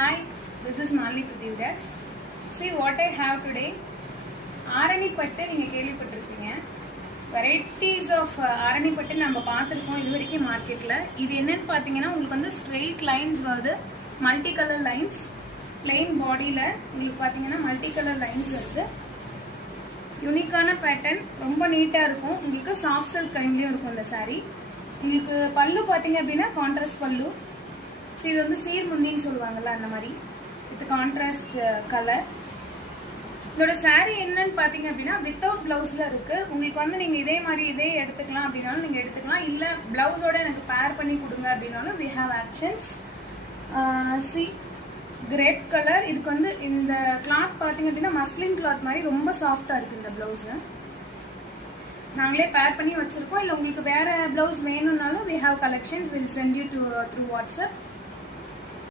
Hi, this is Mali Prithviraj. See what I have today. Arani பட்டு நீங்க கேள்விப்பட்டிருப்பீங்க. Varieties of Arani பட்டு நம்ம பார்த்துருக்கோம் இது வரைக்கும் மார்க்கெட்ல. இது என்னன்னு பார்த்தீங்கன்னா உங்களுக்கு வந்து ஸ்ட்ரெயிட் லைன்ஸ் வருது, மல்டி கலர் லைன்ஸ், பிளெயின் பாடியில உங்களுக்கு பார்த்தீங்கன்னா மல்டி கலர் லைன்ஸ் வருது. யூனிக்கான பேட்டர்ன், ரொம்ப நீட்டா இருக்கும். உங்களுக்கு சாஃப்ட் சில்க் கைண்ட்லயும் இருக்கும் இந்த சாரி. உங்களுக்கு பல்லு பார்த்தீங்க அப்படின்னா கான்ட்ராஸ்ட் பல்லு. இது வந்து சீர் முந்தின்னு சொல்லுவாங்கல்ல அந்த மாதிரி. இது கான்ட்ராஸ்ட் கலர். இதோட சாரி என்னன்னு பாத்தீங்க அப்படின்னா வித்தவுட் பிளவுஸ்ல இருக்கு. உங்களுக்கு வந்து நீங்க இதே மாதிரி இதே எடுத்துக்கலாம் அப்படின்னாலும் நீங்க எடுத்துக்கலாம், இல்ல பிளவுஸோட எனக்கு பேர் பண்ணி கொடுங்க அப்படின்னாலும் we have options. C grape colour. இதுக்கு வந்து இந்த கிளாத் பாத்தீங்க அப்படின்னா மஸ்லின் கிளாத் மாதிரி ரொம்ப சாஃப்டா இருக்கு இந்த பிளவுஸ். நாங்களே பேர் பண்ணி வச்சிருக்கோம். இல்ல உங்களுக்கு வேற பிளவுஸ் வேணும்னாலும் we have collections, we'll send you to through WhatsApp.